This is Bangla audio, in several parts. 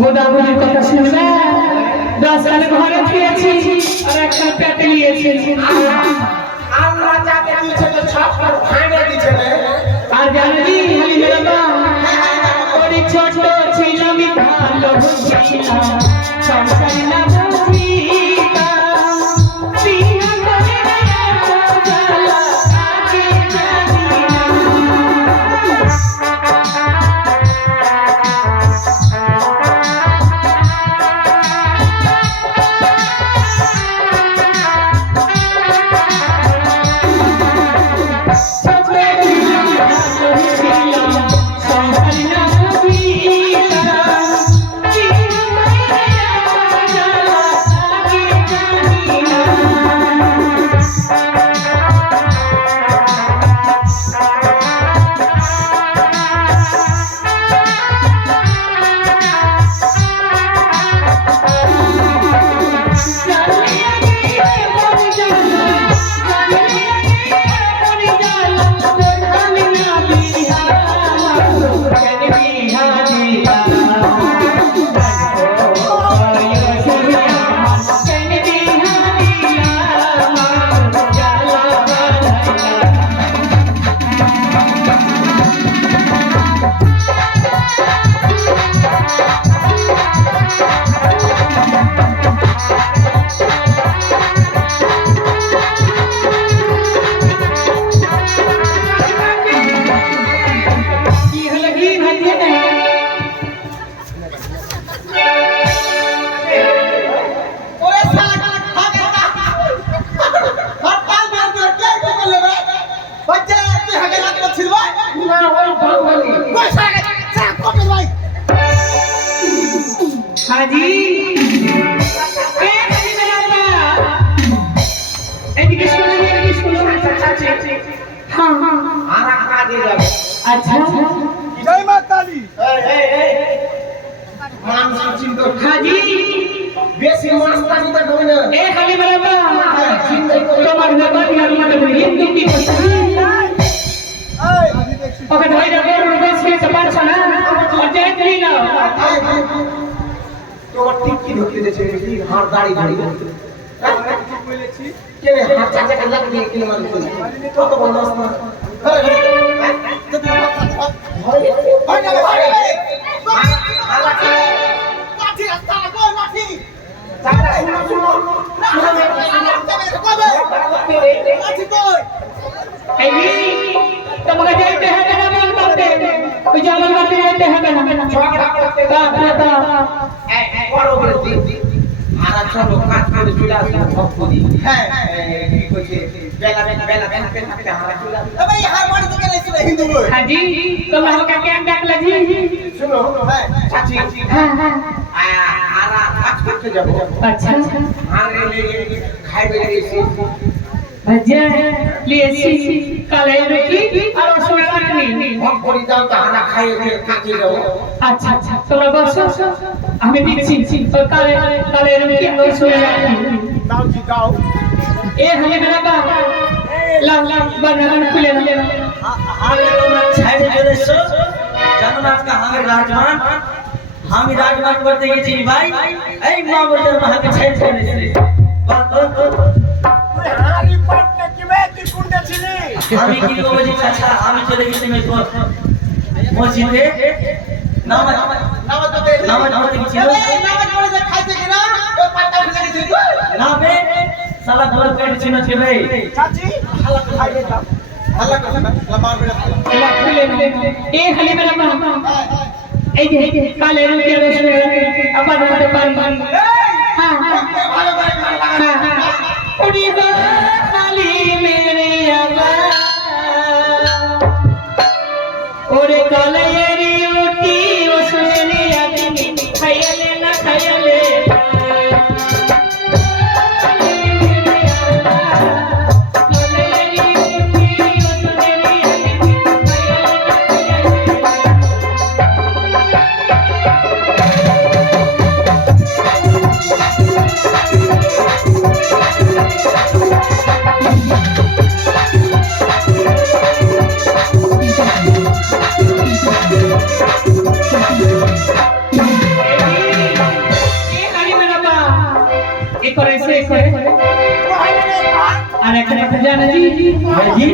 গোদাগুলির কথা শুনবে 10 সালে ঘরে ফিরেছি আর একটা পেটে নিয়েছি আল্লাহ যাকে দিয়েছিল সব ভাঙে দিয়েছিল আর জানি হালি মেরা ওরে ছোট ছিলাম ভালো ছিলাম সংসারে না বুঝিতা বিনা করে জ্বালা আগে জানি हाजी हाँ अच्छा जय माता दी हाजी बेसी मास्तानी त होइन ए खाली बराबर তোমার ব্যাপার আর মত হিন্দু কি করছিস ওকে ধরে বড় বেশি সপাচ্ছ না অজয় তুই না তোমার ঠিক কি ঢুকতে দিয়েছে কি হাড় দাড়ি দাড়ি বলেছি কে হাড় চাচা কে লাগি দিয়ে কিলো মারি কত বড় মাস্তা তোমাকে যাইতে হবে না বল করতে ওই যে আমার বাড়িতে যাইতে হবে না ঝগড়া করতে বড় বড় দিন আর চলো কাজ করে চলে আসি ভক্তি হ্যাঁ কি কইছে বেলা থাকতে আমরা চলে আসি ভাই হার বাড়ি থেকে এসে হিন্দু বই हाजी তোমরা আমাকে কেন ডাকলে জি শুনো হ্যাঁ চাচি হ্যাঁ হ্যাঁ আর কাজ করতে যাব अच्छा আর খাইবে এসে भजिया लिएছি কালে রুটি আর সোনা চাটনি ভক্তি দাও তো আমরা খাইয়ে কাজে যাও আচ্ছা আচ্ছা তোমরা বসো আমি দিচ্ছি কালে কালে রুটি আর সোনা চাটনি দাও জি দাও এ হলে মেরা বাবা লাল লাল বানান খুলে না आगे तुम छाड़े चले सो जननाथ का हमें राजमान हम राजमान करते ये जी भाई ऐ मां बोलते वहां के छाड़े चले से তুই হারি পাটনে কি মেতি কুন্ডে ছিলি আমি কি করব জি চাচা আমি চলে গেছি মে তো মসজিদে নামাজ পড়তে গেছি নামাজ পড়ে যে খাইতে কি না ওই পাটটা ফেলে দিছিস না বে সালা গলত করে ছিল ছিল চাচি হালা খাইয়ে দাও হালা কথা লম্বা বেড়া খুলে এ হলে মেরা বাবা এই যে কালে রুটি আর সোনা চাটনি আবার হাতে পানি হ্যাঁ হ্যাঁ ভালো করে हाँ हाँ उड़ी खाली मेरे आवा और कालेरी उठी उसने आदमी खयाले ना खयाले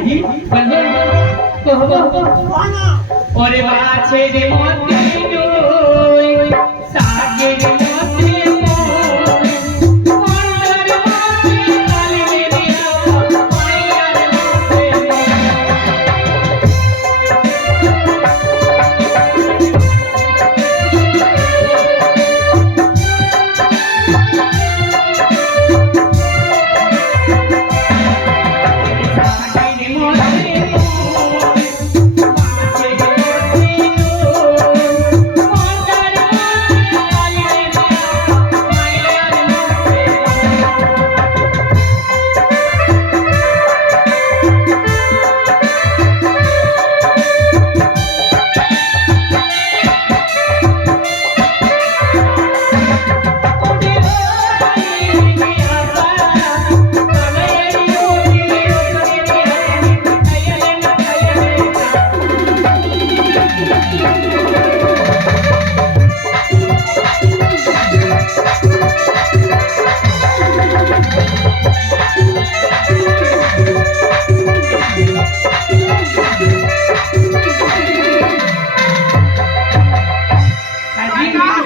জি বলবো কহবো ওরে বাছে রে মতে নই সাগে রে মতে নই মন্দার মতে কালে রে মায়ার মতে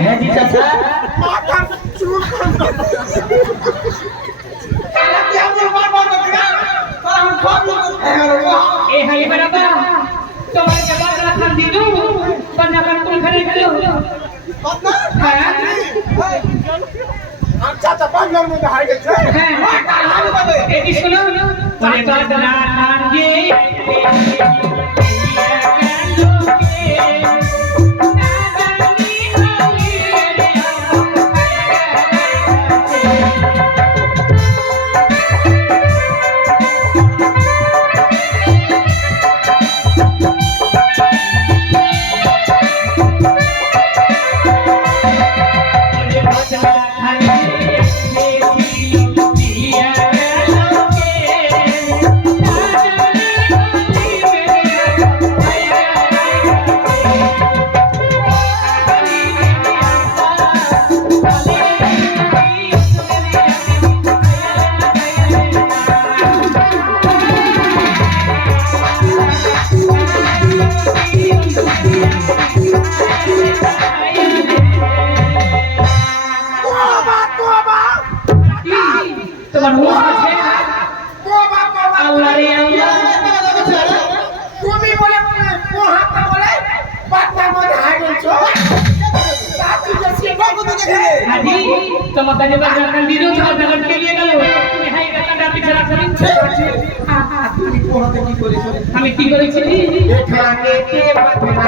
হ্যাঁ জি চাচা এ হাই বাবা তোমার জবাব রাখার দিনু বন্যাবার কোন ঘরে গেল হ্যাঁ চাচা বাংলার মধ্যে হারিয়ে গেছে হ্যাঁ এটি শোনো ওরে বাদনা নাগে তোমার হুশ আছে আল্লাহ রে আল্লাহ তুমি বলে হাতটা বলে বাচ্চার মধ্যে হারিয়ে গেছো হাজি তোমার কাছে বাজার দিলো তোমার জগৎ কে নিয়ে গেল তুমি হাই রাখা পিছে রাখো তুমি কোহাতে কি করেছো আমি কি করেছি এখানে কে বাধা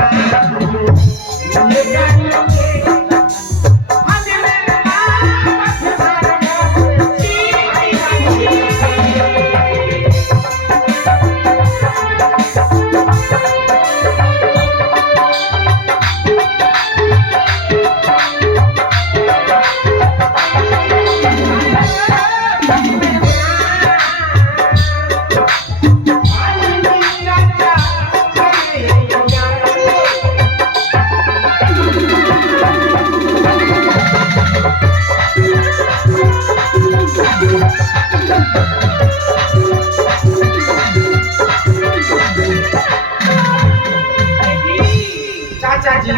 চাচি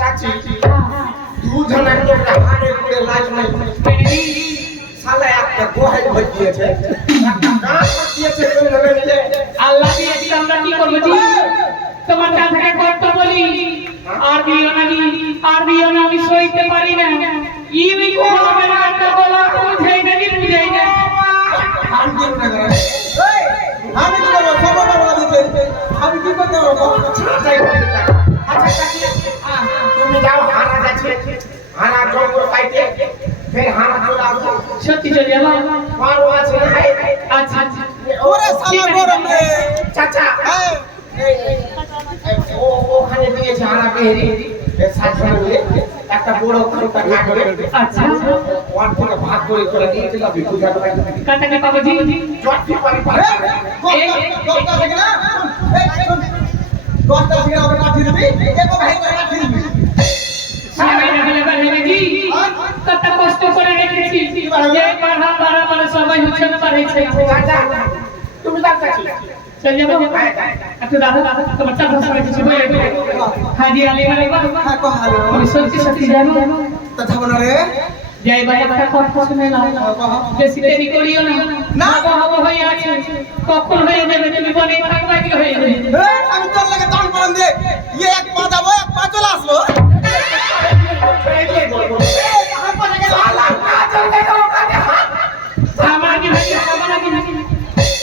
চাচি দুজনের তো হাড়ে করে লাজ নাই শালা একটা গোহাই ভর দিয়েছে একটা গাছ দিয়েছে কোনভাবে মিলে আল্লাহ দিয়েছি আমরা কি করব জি তোমার কাছে করতে বলি আর দিও না জি আর দিও না আমি সইতে পারি না ইনি কোন মানে একটা বলা বুঝাই না জি বুঝাই না আমি কি মনে করে আমি কি করব সব বলা দিতে আমি কি করতে পারবো আচ্ছা চাচি তুমি যাও হারা যাচ্ছে হারা জঙ্গল কাইতে ফের হারা চলে আসো সত্যি চলে যাবো পারো আছে আচ্ছা আচ্ছা ওরে সালা গরম রে চাচা ওখানে দিয়েছে হারা বেহরি সাজনে একটা বড় খাতা কাটবে আচ্ছা ওয়ান করে ভাগ করে করে দিয়েছিল বিকুটা কাটাকে পাবো জি জটটি পারি পারি দশটা থেকে না দশটা থেকে ওকে পাঠিয়ে দিবি এগো ভাই করে পাঠিয়ে দিবি সময় না হলে বাড়াবে জি কত কষ্ট করে রেখেছি এই বাড়া বাড়া মানে সময় হচ্ছে না বাড়াইছে চাচা তুমি চাচা চল যাবো একটু দাদা তোমার চাচার সঙ্গে কিছু বলে হাজি আলী মালিবা হ্যাঁ কো হ্যালো আমি সত্যি সত্যি জানো তা যাবো না রে যাই ভাই একটা কথা শুনে না বেশি দেরি করিও না না। হবো হয়ে আছে কখন হয়ে যাবে তুমি বলে থাকবে হয়ে যাবে আমি তোর লাগে টান পড়ান দে এক পা যাবো এক পা চলে আসবো আমার কি ভাই আমার কি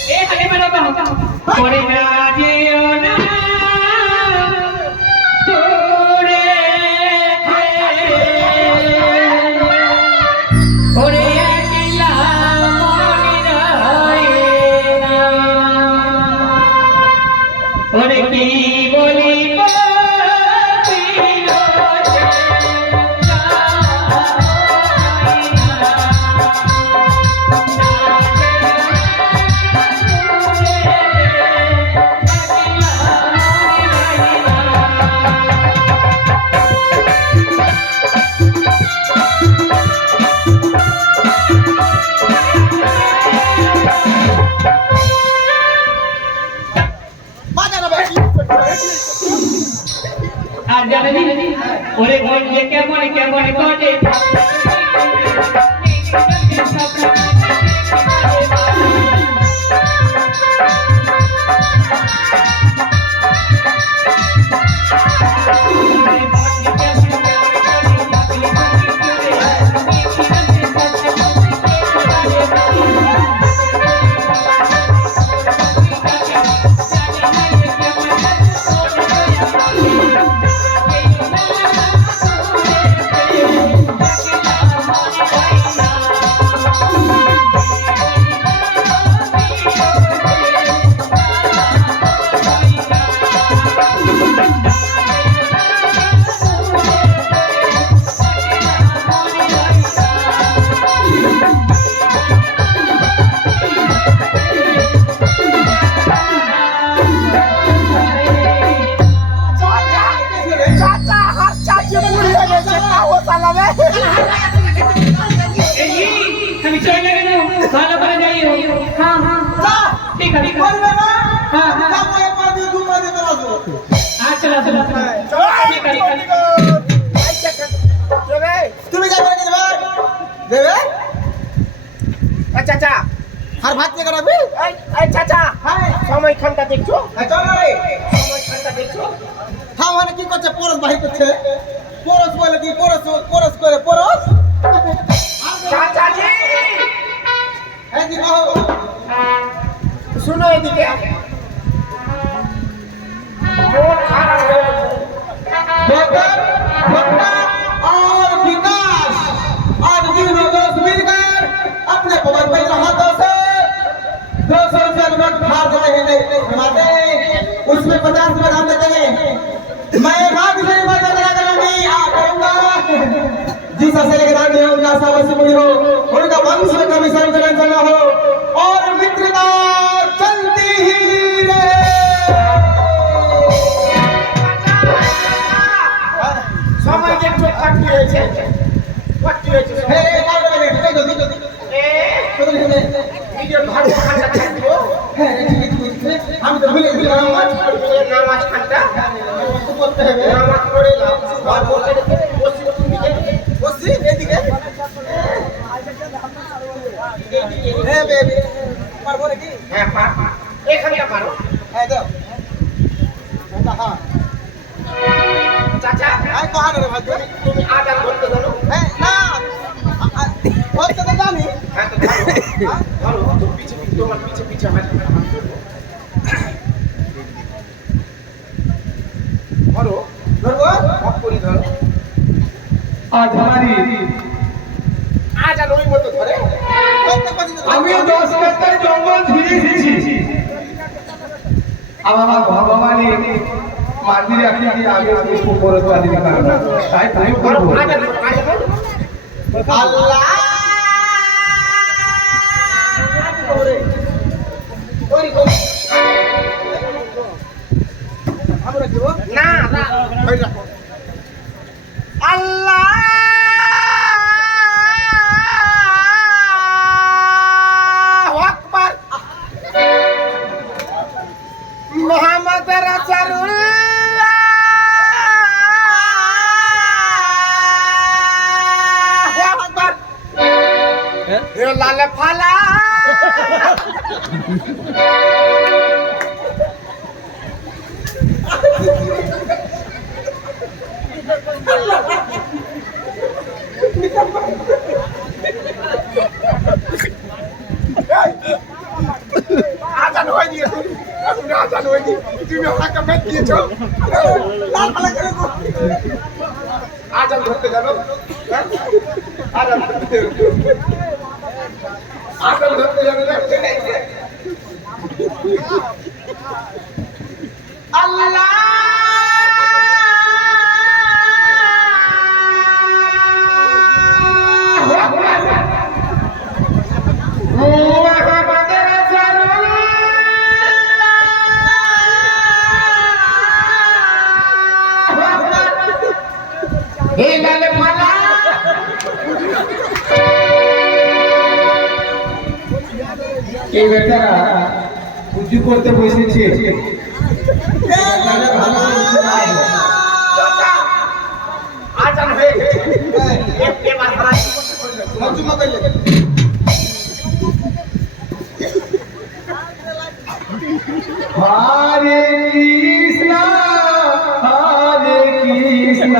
এ খালি মেরে বাবা পড়ে না যেও না তোরে ওরে একলা মনে না ওরে কি বলিব আর জানেন ওরে বললে কেমন কেমন করে আমি চলে গেল ভালো করে যাইও হ্যাঁ হ্যাঁ ঠিক আছে বলবে না হ্যাঁ হ্যাঁ যাবো এক পা দিয়ে দু পা দিয়ে চলে আসবো আচ্ছা চলো ঠিক আছে তুমি যাবে নাকি দেবে চাচা আর ভাত কে করাবি এই চাচা হ্যাঁ সময়খানটা দেখছো চল না রে সময়খানটা দেখছো হ্যাঁ মানে কি করছে পরশ বাহির করছে পরশ বলে কি পরশ পরশ করে পরশ চাচাজি হ্যাঁ জি বাহু শুনো এদিকে মন খারাপ হয়ে গেছে बेहतर घटना और विकास आज दिन दोस्त मिलकर अपने पवन भाई हाथों से 200 रुपये नोट फाड़ देते हैं हमारे उसमें 50 रुपये डाल देते हैं मैं रात से मजा करूंगी आप करूंगा जिस से लेकर आगे हो उनका सब से मुड़ी हो उनका वंश में कभी सर्वजन चला हो और मित्रता चलती ही रहे সময় দেখছো কাটতে হয়েছে हे आओ रे जल्दी जल्दी এ ভিডিও ভালো খানটা থাকবো হ্যাঁ ঠিক আছে আমি তো ভুলে গেছি নামাজ পড়বে নামাজ খানটা তো করতে হবে নামাজ পড়ে নাও আর বসে বসে তুমি বসি এদিকে হ্যাঁ বেবি পারবো নাকি হ্যাঁ পা এখানটা পারো হ্যাঁ দাও হ্যাঁ চাচা আই কহান রে ভাই তুমি আদান করতে জানো হ্যাঁ না বলতে তো জানি হ্যাঁ তো ধরো তো পিছে পিছে তোমার পিছে পিছে হাত ধরো ধরবো অফ করে ধরো आज हमारी আদান ওই মতো ধরে আমি 10 মিটার জঙ্গল ঘিরেছি আমার ভগবানের মন্দিরে আপনি আগে খুব বড় বাড়ি কারণ তাই তাই ধরো করব আদান আদান আল্লাহ ওই গো আমরা দেব না না ওই রাখো আল্লাহ আকবার এ লালে ফালা আজান হয়নি এখন আজান হয়নি তুমি আমাকে মেট দিয়েছো লাল ফালা করে আজান ধরতে জানো আজান ধরতে জানো আল্লাহ এই বেটারা উঁচু করতে বসেছে আজান হয়ে গেছে এবার হারাই হরে কৃষ্ণ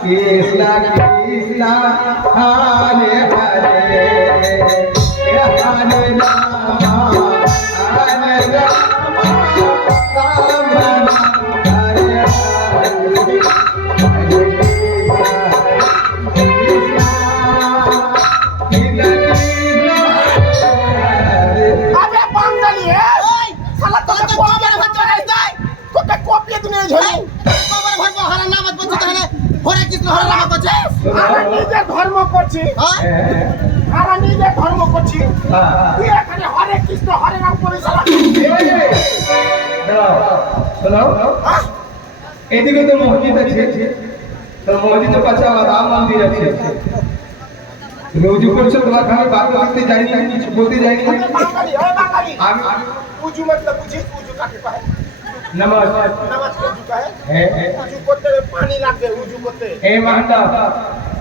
কৃষ্ণ কৃষ্ণ হরে হরে হরে রাম হরে রাম রাম রাম হরে হরে আবে বাঙালি এই শালা তোকে কবে ভাত খাই দেয় তোকে কপিয়ে দিনে ঝই কবে ভাত হারা নামাজ পড়ছিস তাহলে হরে কৃষ্ণ হরে রাম করছিস আমি নিজে ধর্ম করছি হারা নিজে ধর্ম করছি তুই এখানে হরে কৃষ্ণ হরে রাম করে শালা হ্যাঁ এদিকে তো মসজিদ আছে তো মসজিদের পাশে আমার রাম মন্দির আছে তুমি উজু করছো তোমার আমি বাদ করতে যাইনি আমি কিছু বলতে যাইনি বাঙালি ওই বাঙালি আমি উজু मतलब বুঝিস উজু কাকে কয় नमस्कार নামাজ কে উজু কয় है উজু করতে পানি লাগবে উজু করতে ए महंता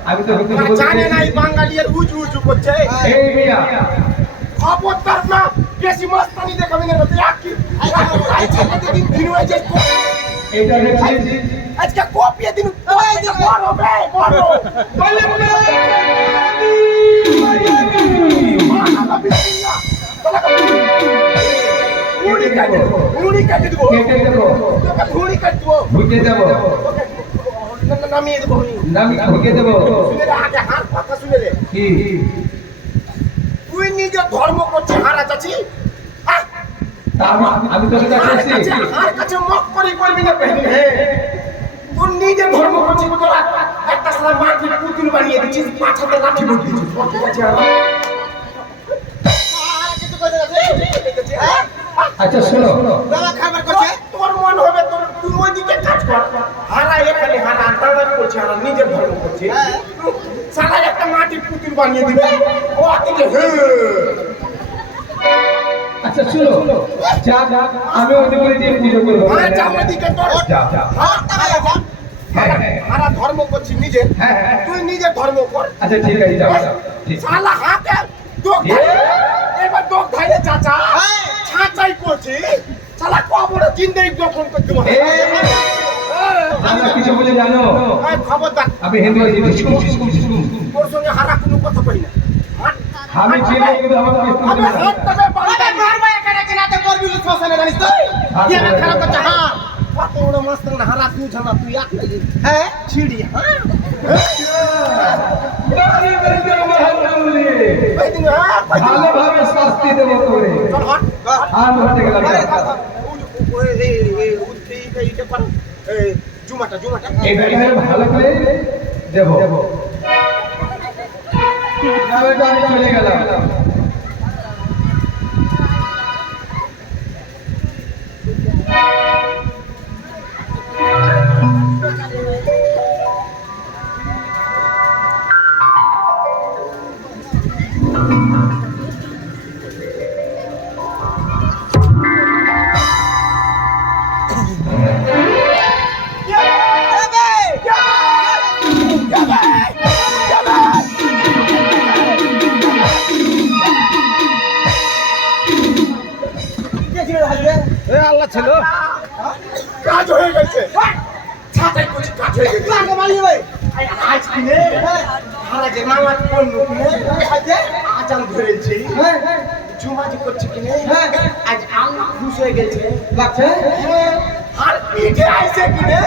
अभी तो हुकुम बोलते জানে নাই বাঙালি এর উজু উজু করছে ए भैया খবরদার না বেশি মাস্তানি দেখাবি না তুই আকি আজকে দিন দিন হয়ে যায় এটা দেখছি আজকে কপিয়ে দিন ওই দিন বড় হবে বড় বলে মানা বিসমিল্লাহ মুড়ি কাটে দেবো কেটে দেব তোকে মুড়ি কাটে দেবো ভুজে দেব নামিয়ে দেবো নাম ভুজে দেব শুনে রে আগে হার কথা শুনে রে কি তুই নিজে ধর্ম করছিস হারা চাচি আমি তো এটা করছি হার কাছে মক করে করবি না পেহিন হে তুই নিজে ধর্ম করছিস তোরা একটা সালা মাটির পুতুল বানিয়ে দিছিস পাছাতে লাঠি ভর দিছিস কত আছে আর কিছু করে না আচ্ছা শোনো দাদা খাবার করছে তোর মন হবে তোর তুই ওই দিকে কাজ কর হারা এখানে হারা দাদা করছে হারা নিজের ধর্ম করছে সালা একটা মাটির পুতুল বানিয়ে দিবে ও আকে হে আচ্ছা শোনো যা আমি ওদিকে করে দিয়ে পুজো করব হ্যাঁ যাও ওদিকে তোর যা হারা ধর্ম করছিস নিজে হ্যাঁ তুই নিজে ধর্ম কর আচ্ছা ঠিক আছে যাও ঠিক সালা হাতে দোক এবার দোক ধাইলে চাচা ছাঁচাই করছি সালা কবরে জিন্দেগি দখল করতে হবে আমরা কিছু বলে জানো এই খবরদার আমি হিন্দু আছি তোর সঙ্গে হারা কোনো কথা কই না আমি চিনি কিন্তু আমাকে আমি হাত তবে বাড়ি মারবা এখানে কিনাতে করবি শ্মশানে জানিস তুই কি আমার খারাপ করছে হ্যাঁ কত বড় মাস্টার না হারা তুই ঝালা তুই এক লাগি হ্যাঁ ছিড়ি হ্যাঁ এই দিন হ্যাঁ ভালোভাবে শাস্তি দেব তোরে চল হট আর হতে গেলাম জুমাটা এই গাড়ি ভালো করে দেব আমি চলে গেলাম ছিল কাজ হয়ে গেছে ছাতাই করছি কাজ হয়ে গেছে কাকে মারলি ভাই আজ কিনে হারা যে নামাজ পড়লো কিনে আজ আমি ধরেছি জুমাজি করছি কিনে আজ আল্লাহ খুশ হয়ে গেছে লাগছে আর পিঠে আইছে কিনে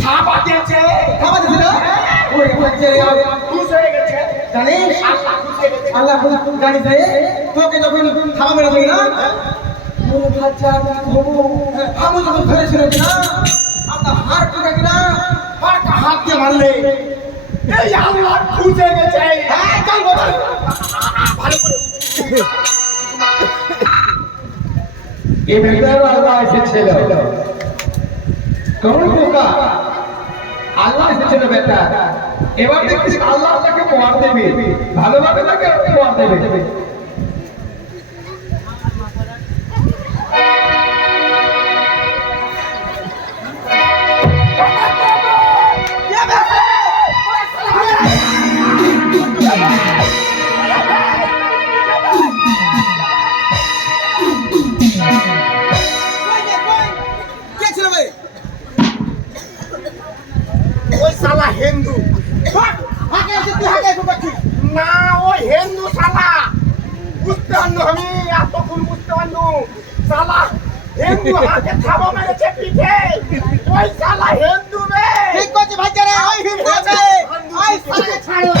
থাবা দিয়েছে খাবার দিছিল ওই বাচ্চা রে খুশ হয়ে গেছে জানিস আল্লাহ খুশ হয়ে গেছে আল্লাহ জানিস রে তোকে যখন খাওয়া মেরে দিই না ওই বাচ্চা আমি যখন ধরেছিল না আপনার হাড় টুকে কিনা হাড়টা হাত দিয়ে মারলে এই আল্লাহ খুশ হয়ে গেছে হ্যাঁ চল বাবা ভালো করে এই বেটার আল্লাহ এসেছিল কোন পোকা আল্লাহ এসেছিল বেটা এবার দেখছিস আল্লাহ তাকে মার দেবে ভালোভাবে তাকে মার দেবে কে ছিল ভাই ওই শালা হিন্দু হাকে এসে তুই হাকে এসে করছিস না ওই হিন্দু শালা বুঝতে পারলো আমি এতক্ষণ বুঝতে পারলো শালা হিন্দু হাতে থাবা মেরেছে পিঠে ওই শালা হিন্দু রে ঠিক করছিস ভাইজা রে ওই হিন্দু আছে ওই সালে ছাড়ো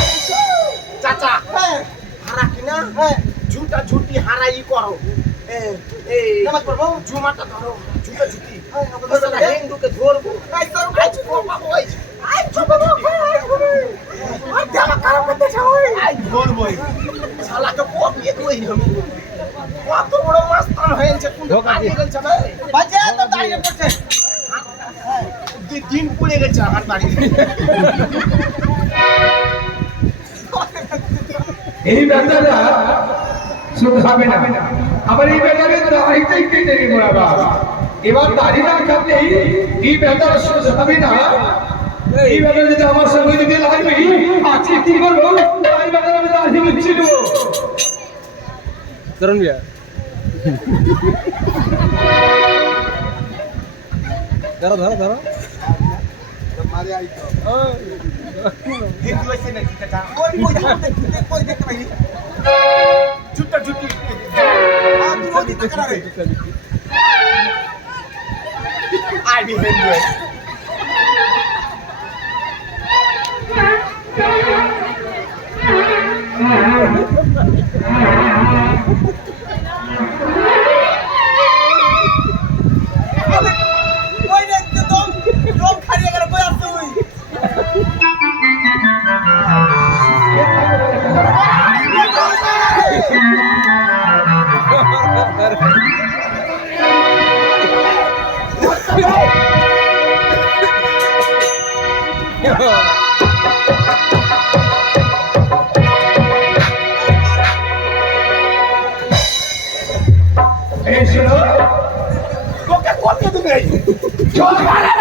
চাচা হ্যাঁ হারা কিনা হ্যাঁ ঝুটা ঝুটি হারাই করো এই নামাজ পড়বো জুমাটা ধরো ঝুটা ঝুটি হ্যাঁ, ওই শালা হিন্দুকে ধরবো এই তোর আজ বাবা ওই আজ বাবা আর দেওয়া খারাপ করতেছে ওই আজ ধরবই শালাকে কপিয়ে তুই আমি কত বড় মাস্তান হয়েছে কোনটা কাটিয়ে গেছে ভাই ভাইজা তোর দাঁড়িয়ে পড়ছে দিন পুড়ে গেছে আমার বাড়ি এই বেটারা শুধু হবে না আবার এই বেটারে দাড়িটাই কেটে নেবো আবার এবার দাড়ি না কাটলে এই বেটারা শুধু হবে না এই বেটারা যদি আমার সঙ্গে যদি লাগবে আজকে কি করবো এই বেটারা আমি দাড়ি মুচ্ছি দেবো তরুণ ভাইয়া ধরো ধরো ধরো হিন্দু হয়েছে নাকি চাচা ওই দেখতে পাইনি ঝুটা ঝুটি তুই ওই দিকে কারা রে আই বি হিন্দু হয়েছে ওই রে দম দম খারিয়ে গেল কই আসছ তুই এই শোনো তোকে কপিয়ে দিবে চল মারা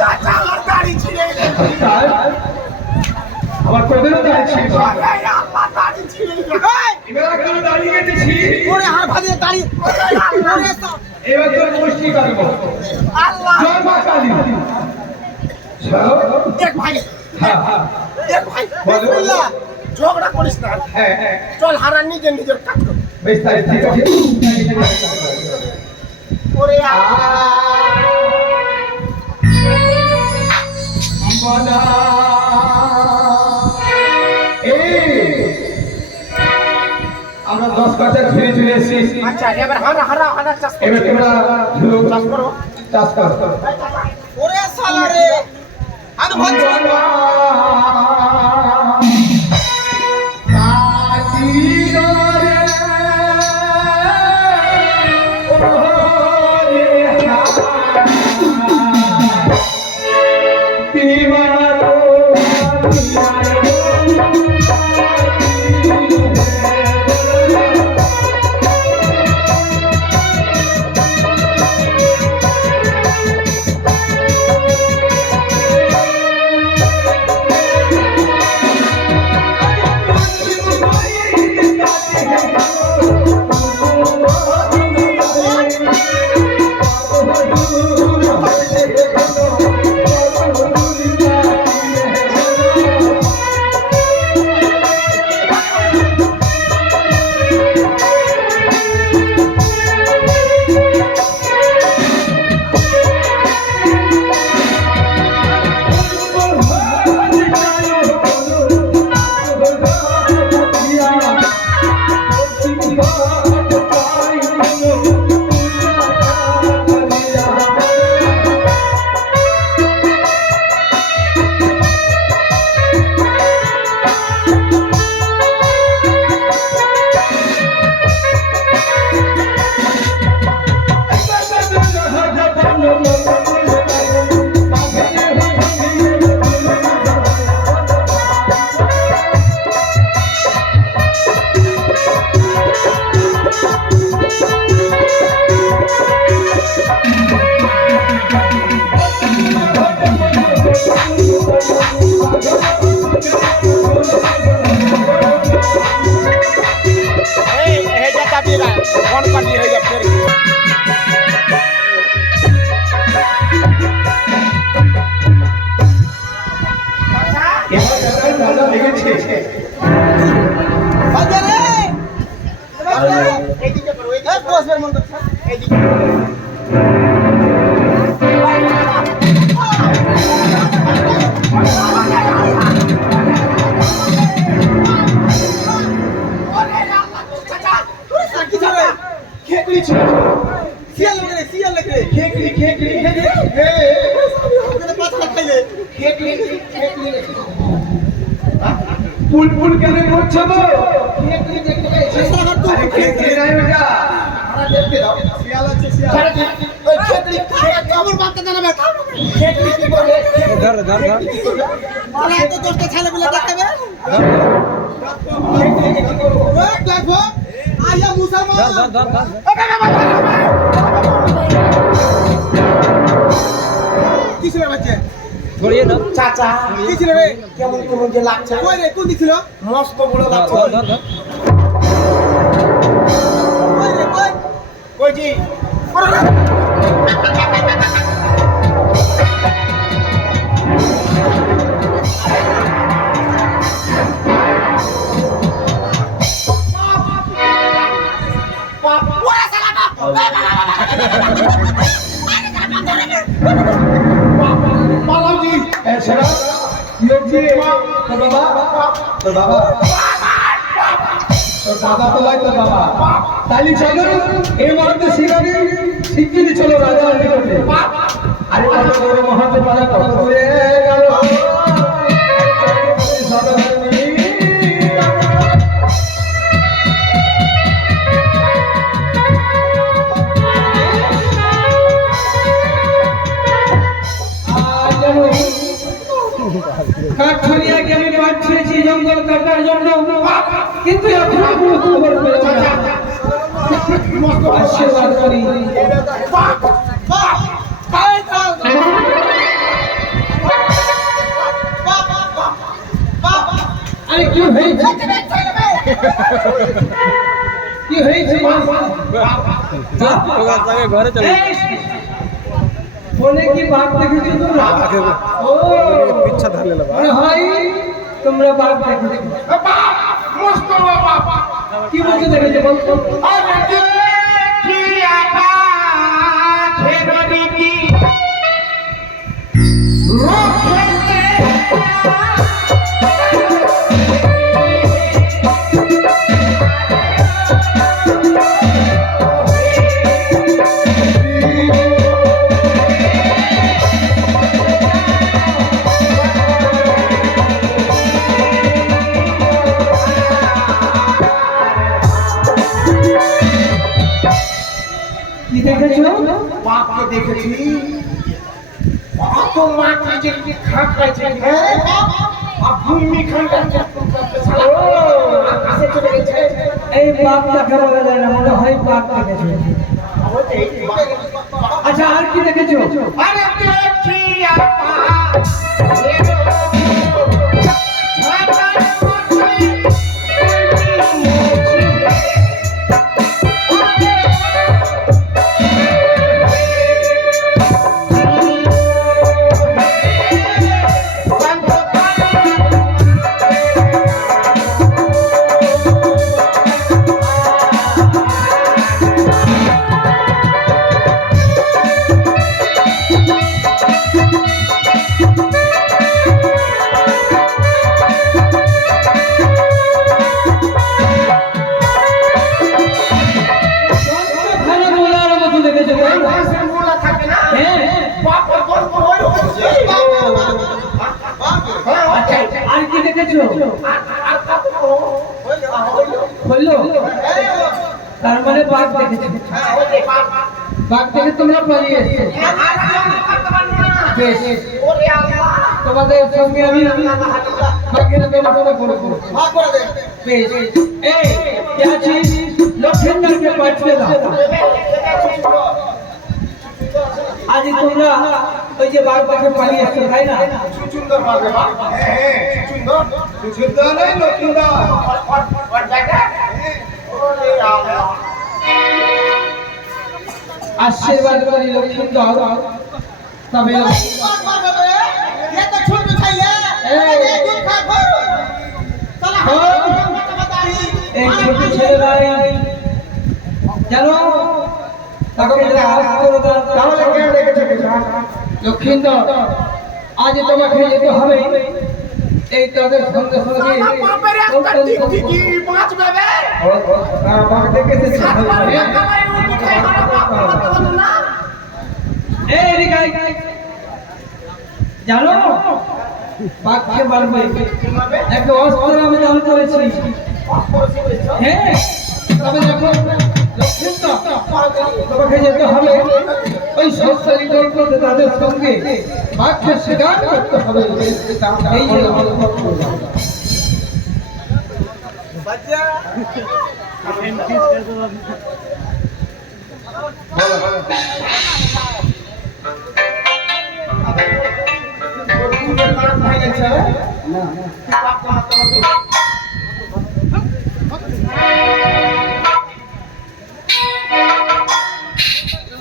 চাচা আমার দাড়ি ছিঁড়ে গেছে আমার তোদেরও দাড়ি ছিল আল্লাহ দাড়ি ছিঁড়ে গেছে এবার কেন দাড়ি কেটেছি ওরে হাড় ভাজিয়ে দাঁড়ি ওরে এবার তোর মুষ্টি কাটবো আল্লাহ জয় মা কালী চল। দেখ ভাই হ্যাঁ হ্যাঁ দেখ ভাই বলো, বলো। ঝগড়া করিস না হ্যাঁ হ্যাঁ চল হারা নিজের নিজের কাজ কর বেশ তাই ঠিক আছে ওরে বলা আমরা 10 কাঠা ঝুড়ি ঝুড়ি এসেছি আচ্ছা এবার হারা হারা হারা চাষ কর এবার তোমরা ঝুড়ো চাষ করো চাষ কর ওরে শালা রে আমি ভাবছি कौन कर दी है फिर দাদা লেগেছে বাজারে এইদিকে করো এই বসবের মন করছে এইদিকে পুল পুল কেন করছো গো আরে খেকড়ি নাই ওটা আমার বাচ্চা জানাবে খেকড়ি কি বলে ধর ধর ধর তাহলে এত দশটা ছেলেগুলো দেখাবে দেখো আয়া মুসলমান ধর ধর ধর কি ছিল বাচ্চা ছড়িয়ে দাও চাচা কি ছিল রে কেমন কেমন যে লাগছে কই রে কোন দিছিল মস্ত বড় ধর লাগছে ধর ধর কই রে কই কই জি ওরা সালা পালাও জি এছাড়া ইয়োগজি তো বাবা তোর দাদা তো লাই তোর বাবা তাইলে চলো এই মুহূর্তে শিগগিরই চলো রাজা নিকটে আরে কত বড় মহাতে পারা কত হয়ে গেল কাঠুরিয়াকে আমি পাঠিয়েছি জঙ্গল কাটার জন্য কিন্তু এখনো কোনো খবর পেলাম না আশীর্বাদ করি আরে কি হয়েছে কি হয়েছে ঘরে চলে বলে কি বাঘ দেখেছি তোমরা ও পিচ্ছা ধরলে আরে ভাই তোমরা বাঘ দেখেছো মস্ত বাবা কি বলছো দেখেছো বলতো আরে দেখি আপা ছেড়ে দিবি রোখেতে কি দেখেছো বাপকে দেখেছি বাপ মাকে যে কি খাট খাইছে হ্যাঁ আর ভূমি খাইছে আকাশে চলে গেছে এই বাঘটা খারাপ হয়ে যায় না মনে হয় বাঘ দেখেছো আচ্ছা আর কি দেখেছো আরে দেখি আপা ভালো বলার মতো দেখেছো তাই না? মূলা থাকে না হ্যাঁ বাপ গল্প হই হচ্ছে আচ্ছা আর কি দেখেছো আর কত বললো তার মানে বাঘ দেখেছো হ্যাঁ ওই যে বাপ বাঘ থেকে তোমরা পালিয়ে এসছো বেশ তোমাদের সঙ্গে আমি বাঘের ব্যবস্থা করবো বেশ এই কে আছিস লক্ষ্মীন্দরকে পাঠিয়ে দাও আজ তোমরা ওই যে বাঘ দেখে পালিয়ে এসছো তাই না সুন্দর পারবে মা হ্যাঁ সুন্দর সুন্দর নয় লক্ষ্মীন্দর ওর জায়গা ওরে আল্লাহ আশীর্বাদ করি লক্ষ্মীন্দর তবে ये तो छोड़ दो चाहिए ये दूध खा खो चला बता रही এই ছোট ছেলেরাই জানো তাকে তাহলে কে রেখেছে কিষান লক্ষ্মীন্দর আজ তোমাকে যেতে হবে এই তাদের সঙ্গে সঙ্গে बापर একটা টিকটিকি পাঁচ বেবে বাঘ দেখেছে এই রিকাই জানো বাঘকে মারবে একটা অস্ত্র আমি দান করেছি হ্যাঁ তবে দেখো লক্ষ্মীন্দর তোমাকে যেতে হবে ওই সংসারী করতে তাদের সঙ্গে বাঘকে শিকার করতে হবে এই যে আমার কথা।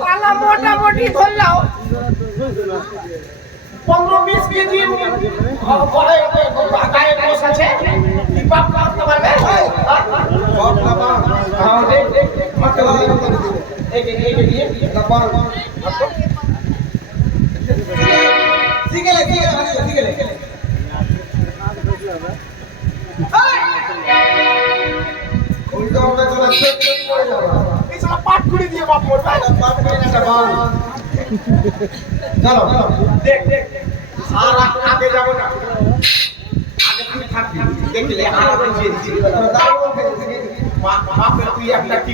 साला मोटा मोटी धोल लाओ 15-20 কেজি ঘরে গায়ে গোশ আছে কি পাপ করতে পারবে সব লাবা হাও দে মাকে লাগি এই লাবা সিগেলে ওই তো আমরা চলে পড়ে যাবা এই সালা পাট করে দিয়ে বাপ মোর ভাই বাপ করে না বাবা চলো দেখ আর আগে যাব না আগে তুই থাকবি দেখলে হারা বুঝিয়ে দিছি বাপের তুই একটা কি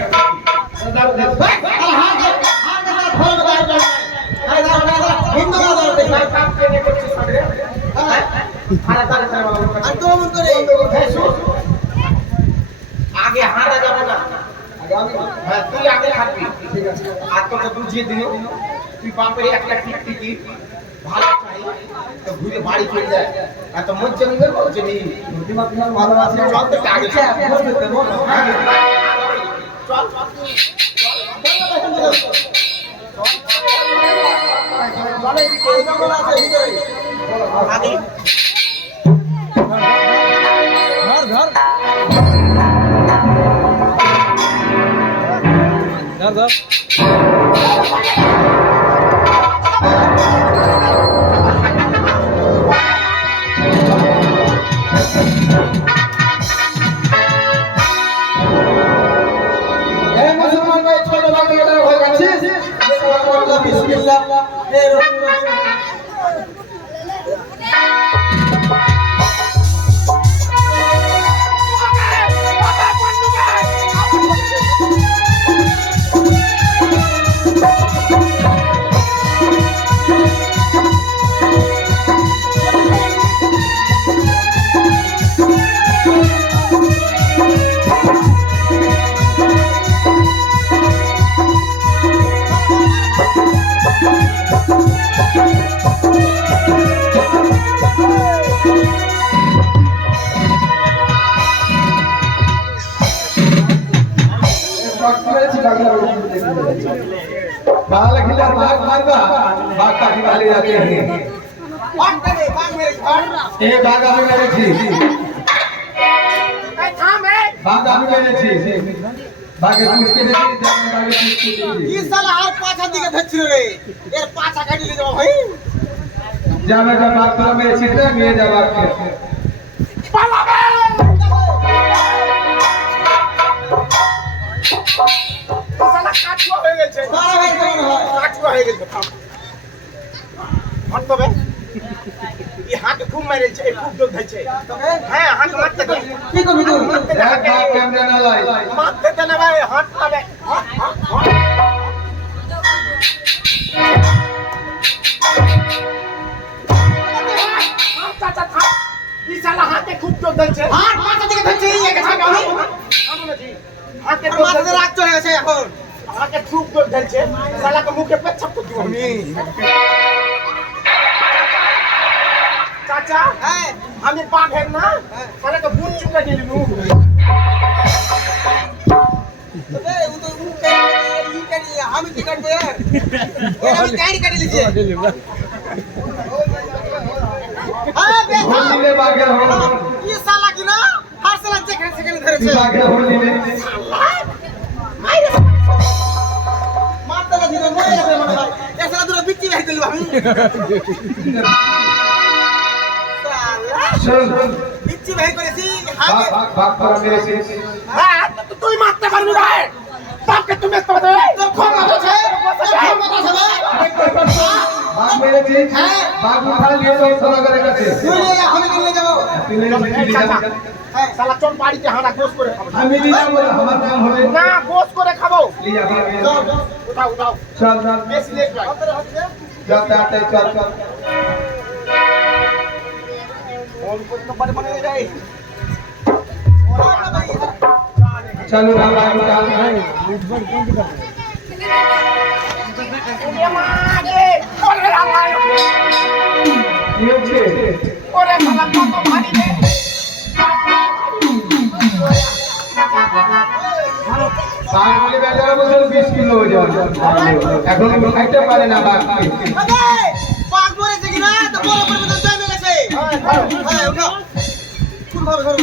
আগে হারা যাবে না হ্যাঁ তুই আগে থাকবি ঠিক আছে আর তোকে বুঝিয়ে দিল তুই বাপের একটা টিকটিকি ভালো চাই তো ঘুরে বাড়ি ফিরে যায় এত মজ্জা নিবে মজ্জা নি ভালোবাসে চল তো আগে চল আগে धर धर এই মুসলমান ভাই ছোট বাবা এটা হয়ে গেছে বিসমিল্লাহ এই बाल खिला भाग मारवा भाग काटी वाले जाते हैं ए भाग अभी मेरे थी भाग अभी मेरे थी भागे पूछ के देखी जाने भागे पूछ के देखी ई साला আর পাছা দিকে ধরছিল রে এর পাছা কাটি ले যাও ভাই जावे जब भाग तो मेरे चित्ते में जब भाग के পালাবে সালা কাটুয়া হয়ে গেছে সারা ভাই কেমন হয় কাটুয়া হয়ে গেছে হট তবে এই হাত খুব মেরেছে এই খুব দোষ ধরছে হ্যাঁ হাত মারতে কি করবি তুই एक भाग कैमरा ना लाई মারতে না ভাই হাত পাবে চাচা থাক ই শালা হাতে খুব জোর ধরছে হাত মাথা থেকে ধরছে এই একে ছাড় আমি হাতে মাথা রাগ চলে গেছে এখন হাতে খুব জোর ধরছে শালাকে মুখে পেছাপ করে দিব আমি চাচা হ্যাঁ আমি বাঘের না শালাকে বুট চুকে দিলি নু আমি কি কাটবো আমি গাড়ি কাটি লিখে होली बागे हो ये साला की ना हर साला सेकंड सेकंड धरे छे बागे होली माइरे मारता ना दिनो मोय रे मन भाई ए साला दूर बिच्ची भाई दिल भाई साला चल बिच्ची भाई করেছি भाग भाग भाग कर मेरे से হ্যাঁ তুই মারতে পারবি ভাই বাপকে তুমি তো দে তোর ক্ষমতা আছে भाग मेरे से भाग उठा लिए तो साला करेगा से তুই ले আমি নিয়ে যাব হ্যাঁ শালা চল বাড়িতে হাঁটা গোস করে খাবো हम ही नहीं बोला हमारा काम होले না গোস করে খাবো लिया যাও উঠাও উঠাও चल चल বেশি লেট ভাই जाते आते चल चल ফোন করতে পারে মানে যাই चलो भाई चल ये मागे ओरे आलाय ये छे ओरे साला কত ভারী রে बाग वाले बेचारा बोल 20 किलो हो जाए এখন খাইতে পারে না বাঘ আবে পাক মরেছে কি না তো বড় বড় তো জমে গেছে হ্যাঁ উঠো কোন ভাবে ধরো